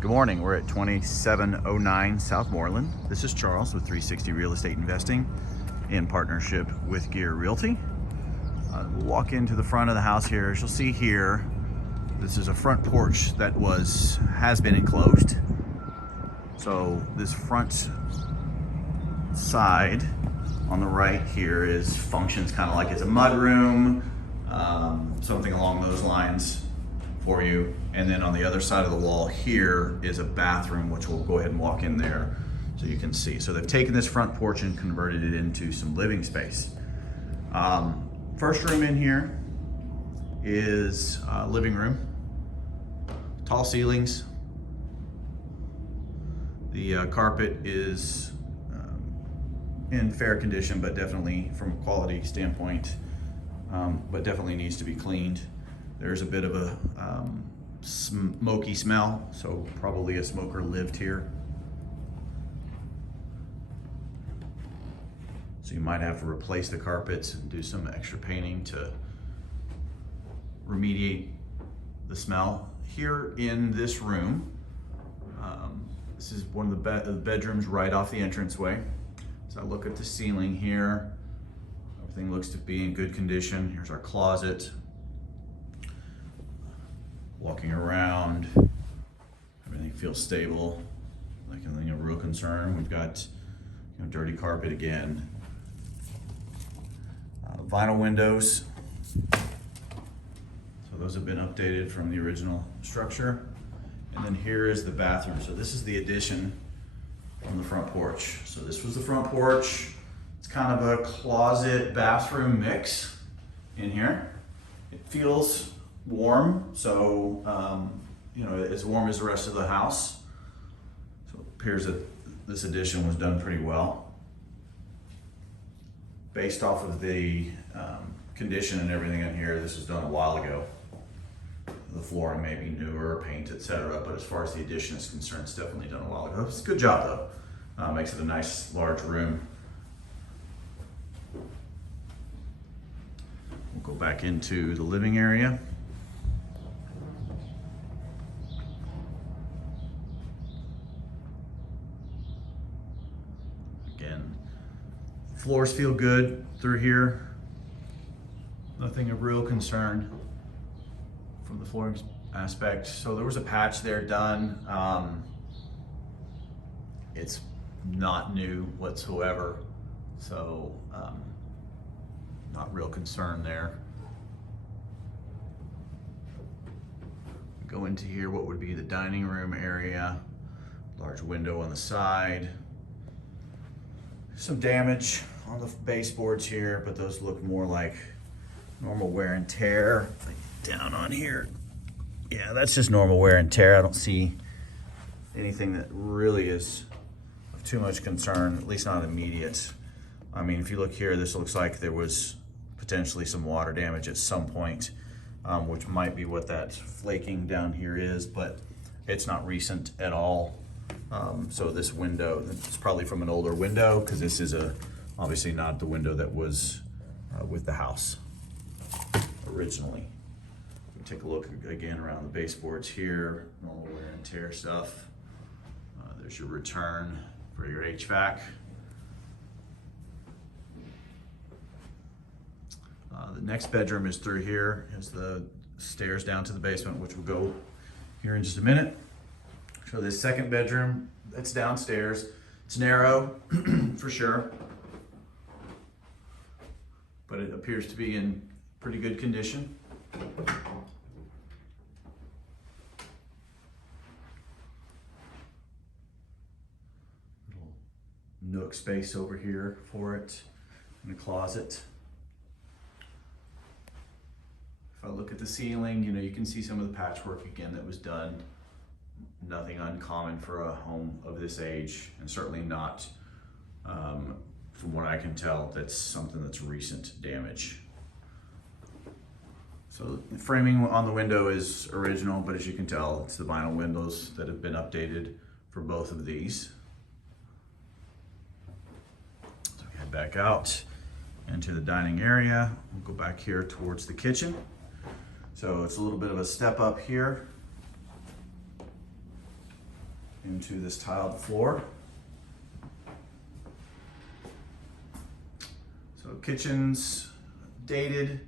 Good morning. We're at 2709 South Moreland. This is Charles with 360 Real Estate Investing in partnership with Gear Realty. We'll walk into the front of the house here. As you'll see here, this is a front porch that has been enclosed. So this front side on the right here functions kind of like it's a mud room, something along those lines for you. And then on the other side of the wall here is a bathroom, which we'll go ahead and walk in there so you can see. So they've taken this front porch and converted it into some living space. First room in here is living room. Tall ceilings. The carpet is in fair condition, but definitely from a quality standpoint, but definitely needs to be cleaned. There's a bit of a smoky smell, so probably a smoker lived here. So you might have to replace the carpets and do some extra painting to remediate the smell. Here in this room, this is one of the bedrooms right off the entranceway. So I look at the ceiling here. Everything looks to be in good condition. Here's our closet. Walking around, everything feels stable, like anything of real concern. We've got dirty carpet again. Vinyl windows. So those have been updated from the original structure. And then here is the bathroom. So this is the addition from the front porch. So this was the front porch. It's kind of a closet bathroom mix in here. It feels warm, so as warm as the rest of the house. So it appears that this addition was done pretty well. Based off of the condition and everything in here, this was done a while ago. The flooring may be newer, paint, etc., but as far as the addition is concerned, it's definitely done a while ago. It's a good job though. Makes it a nice large room. We'll go back into the living area. Again, floors feel good through here. Nothing of real concern from the flooring aspect. So there was a patch there done. It's not new whatsoever. So not real concern there. Go into here, what would be the dining room area. Large window on the side. Some damage on the baseboards here, but those look more like normal wear and tear. Down on here, yeah, that's just normal wear and tear. I don't see anything that really is of too much concern, at least not immediate. I mean, if you look here, this looks like there was potentially some water damage at some point, which might be what that flaking down here is, but it's not recent at all. So this window, it's probably from an older window, because this is obviously not the window that was with the house originally. Take a look again around the baseboards here, normal wear and tear stuff. There's your return for your HVAC. The next bedroom is through here. Is the stairs down to the basement, which we'll go here in just a minute. So this second bedroom, that's downstairs. It's narrow for sure, but it appears to be in pretty good condition. Little nook space over here for it, and a closet. If I look at the ceiling, you can see some of the patchwork again that was done. Nothing uncommon for a home of this age, and certainly not, from what I can tell, that's something that's recent damage. So the framing on the window is original, but as you can tell, it's the vinyl windows that have been updated for both of these. So we head back out into the dining area. We'll go back here towards the kitchen. So it's a little bit of a step up here. into this tiled floor. So kitchen's dated,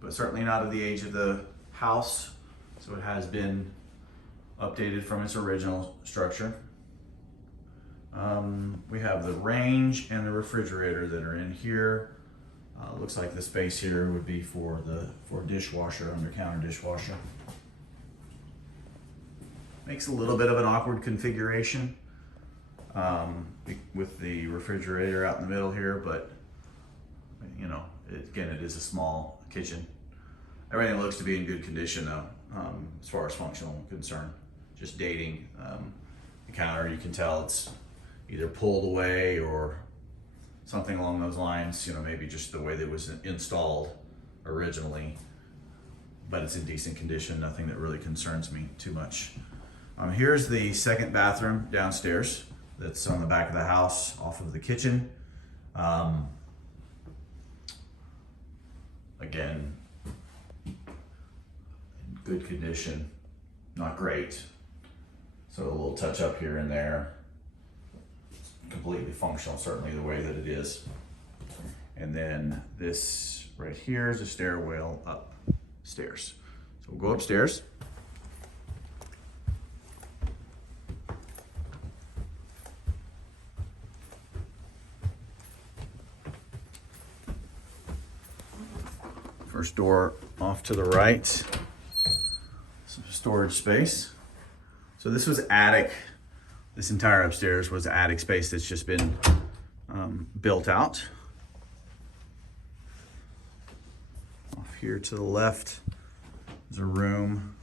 but certainly not of the age of the house. So it has been updated from its original structure. We have the range and the refrigerator that are in here. Looks like the space here would be for dishwasher, under counter dishwasher. Makes a little bit of an awkward configuration with the refrigerator out in the middle here, but you know, again, it is a small kitchen. Everything looks to be in good condition though, as far as functional concern. Just dating. The counter, you can tell it's either pulled away or something along those lines, you know, maybe just the way that it was installed originally, but it's in decent condition, nothing that really concerns me too much. Here's the second bathroom downstairs that's on the back of the house off of the kitchen. Again, in good condition, not great. So a little touch up here and there. It's completely functional, certainly the way that it is. And then this right here is a stairwell upstairs. So we'll go upstairs. First door off to the right, some storage space. So this was attic. This entire upstairs was attic space that's just been built out. Off here to the left is a room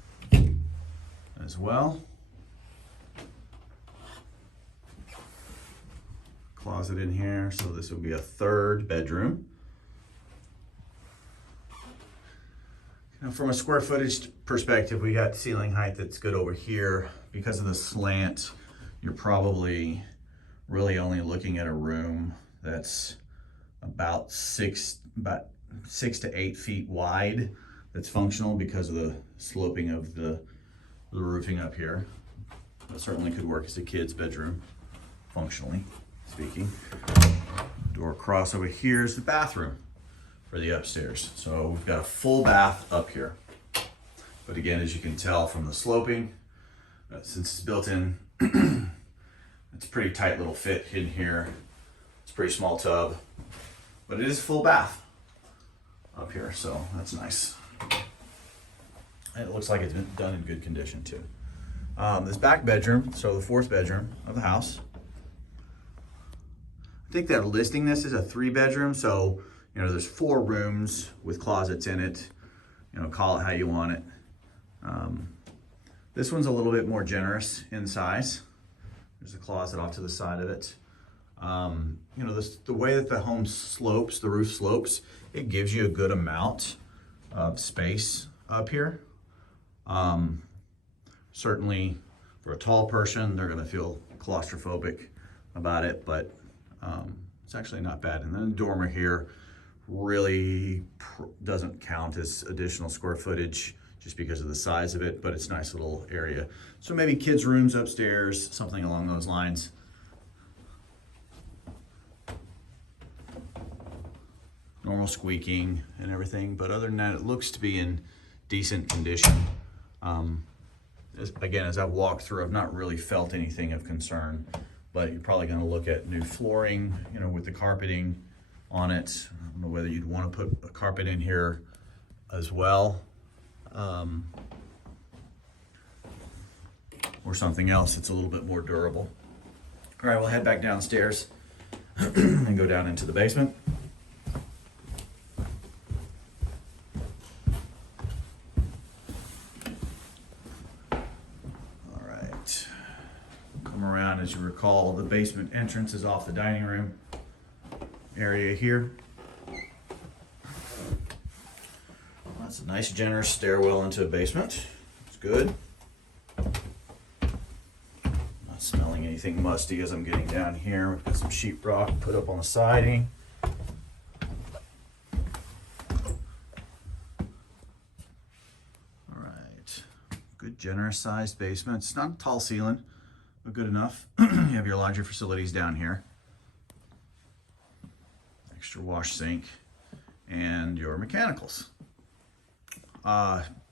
as well. Closet in here, so this will be a third bedroom. Now from a square footage perspective, we got ceiling height that's good over here. Because of the slant, you're probably really only looking at a room that's about 6 to 8 feet wide that's functional because of the sloping of the roofing up here. That certainly could work as a kid's bedroom, functionally speaking. Door across over here is the bathroom for the upstairs. So we've got a full bath up here. But again, as you can tell from the sloping, since it's built in, it's a pretty tight little fit in here. It's a pretty small tub, but it is a full bath up here, so that's nice. And it looks like it's been done in good condition too. This back bedroom, so the fourth bedroom of the house. I think they're listing this as a 3-bedroom, so you know, there's 4 rooms with closets in it. You know, call it how you want it. This one's a little bit more generous in size. There's a closet off to the side of it. You know, the way that the home slopes, the roof slopes, it gives you a good amount of space up here. Certainly for a tall person, they're gonna feel claustrophobic about it, but it's actually not bad. And then the dormer here really doesn't count as additional square footage just because of the size of it, but it's a nice little area. So maybe kids' rooms upstairs, something along those lines. Normal squeaking and everything, but other than that, it looks to be in decent condition. Again, as I've walked through, I've not really felt anything of concern, but you're probably gonna look at new flooring, you know, with the carpeting on it. I don't know whether you'd want to put a carpet in here as well, or something else that's a little bit more durable. All right, we'll head back downstairs and go down into the basement. All right, come around. As you recall, the basement entrance is off the dining room area here. That's a nice generous stairwell into a basement. It's good. Not smelling anything musty as I'm getting down here. We've got some sheetrock put up on the siding. All right, good generous sized basement. It's not a tall ceiling, good enough. You have your laundry facilities down here. Extra wash sink and your mechanicals.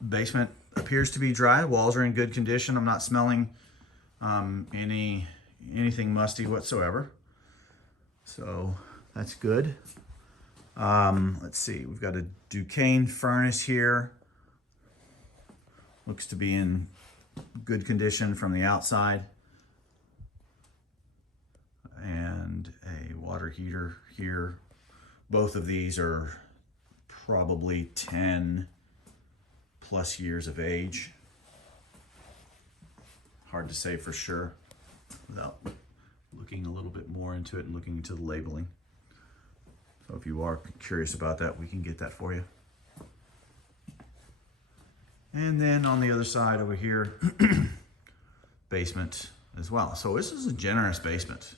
Basement appears to be dry. Walls are in good condition. I'm not smelling anything musty whatsoever. So that's good. Let's see, we've got a Duquesne furnace here. Looks to be in good condition from the outside. And a water heater here. Both of these are probably 10 plus years of age. Hard to say for sure without looking a little bit more into it and looking into the labeling. So if you are curious about that, we can get that for you. And then on the other side over here, basement as well. So this is a generous basement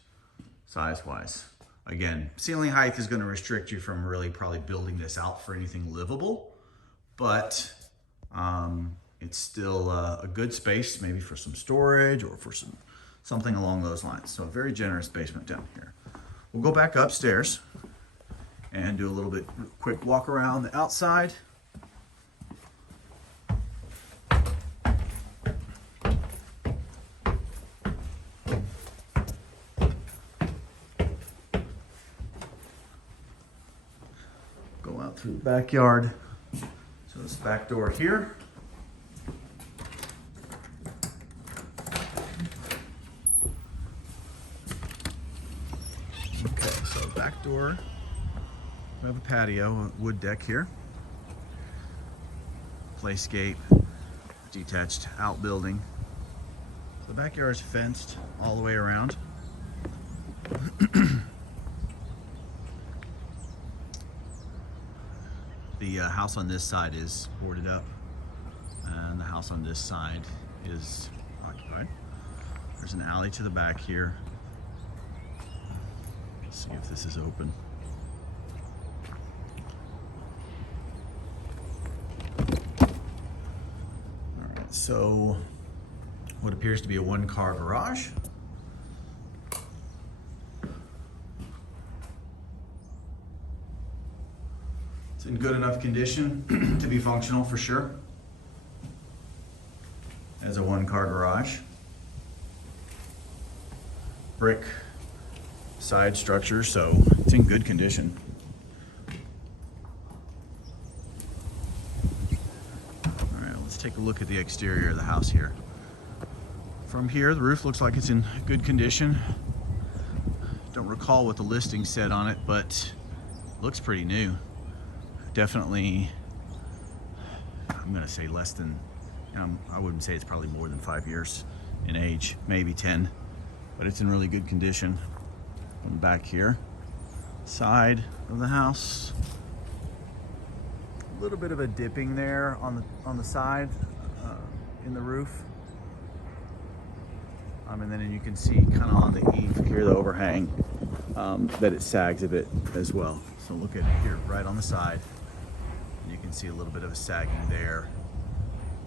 size-wise. Again, ceiling height is going to restrict you from really probably building this out for anything livable, but it's still a good space, maybe for some storage or for something along those lines. So a very generous basement down here. We'll go back upstairs and do a little bit quick walk around the outside. Go out through the backyard. So this back door here. Okay, so back door. We have a patio, a wood deck here. Playscape, detached outbuilding. The backyard is fenced all the way around. The house on this side is boarded up, and the house on this side is occupied. There's an alley to the back here. Let's see if this is open. All right, so what appears to be a one-car garage. It's in good enough condition to be functional for sure as a one-car garage. Brick side structure, so it's in good condition. All right, let's take a look at the exterior of the house here. From here, the roof looks like it's in good condition. Don't recall what the listing said on it, but looks pretty new. Definitely, I'm gonna say less than, I wouldn't say it's probably more than 5 years in age, maybe 10, but it's in really good condition. On the back here, side of the house, a little bit of a dipping there on the side in the roof. And then you can see kind of on the eave here, the overhang, that it sags a bit as well. So look at it here, right on the side. You can see a little bit of a sagging there.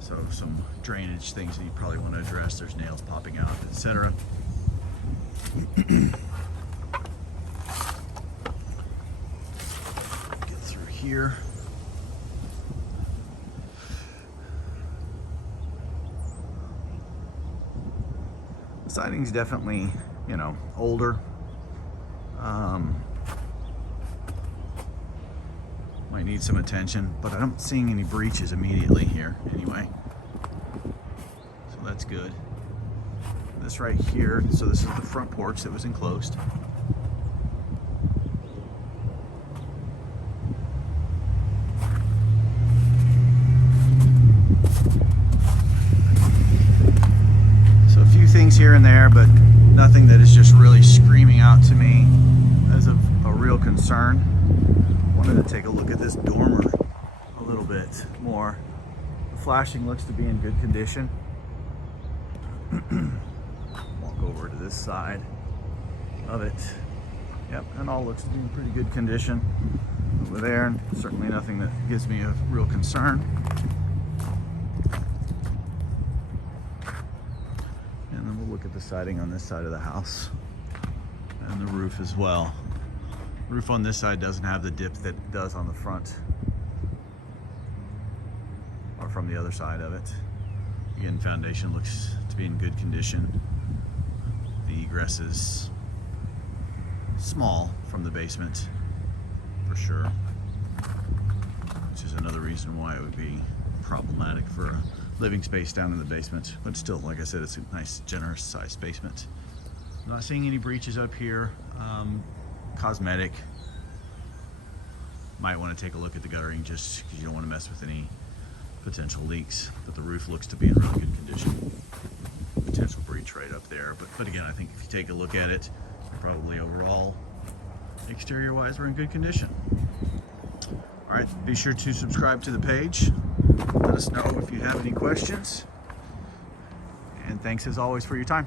So some drainage things that you probably want to address. There's nails popping out, etc. Get through here. The siding's definitely, older. Might need some attention, but I'm not seeing any breaches immediately here anyway. So that's good. This right here, so this is the front porch that was enclosed. So a few things here and there, but nothing that is just really screaming out to me as of a real concern. Wanted to take a look at this dormer a little bit more. The flashing looks to be in good condition. Walk over to this side of it. Yep, and all looks to be in pretty good condition over there, and certainly nothing that gives me a real concern. And then we'll look at the siding on this side of the house and the roof as well. Roof on this side doesn't have the dip that it does on the front or from the other side of it. Again, foundation looks to be in good condition. The egress is small from the basement for sure, which is another reason why it would be problematic for a living space down in the basement. But still, like I said, it's a nice, generous sized basement. I'm not seeing any breaches up here. Cosmetic. Might want to take a look at the guttering just because you don't want to mess with any potential leaks. But the roof looks to be in really good condition. Potential breach right up there. But again, I think if you take a look at it, probably overall, exterior wise, we're in good condition. All right, be sure to subscribe to the page. Let us know if you have any questions. And thanks as always for your time.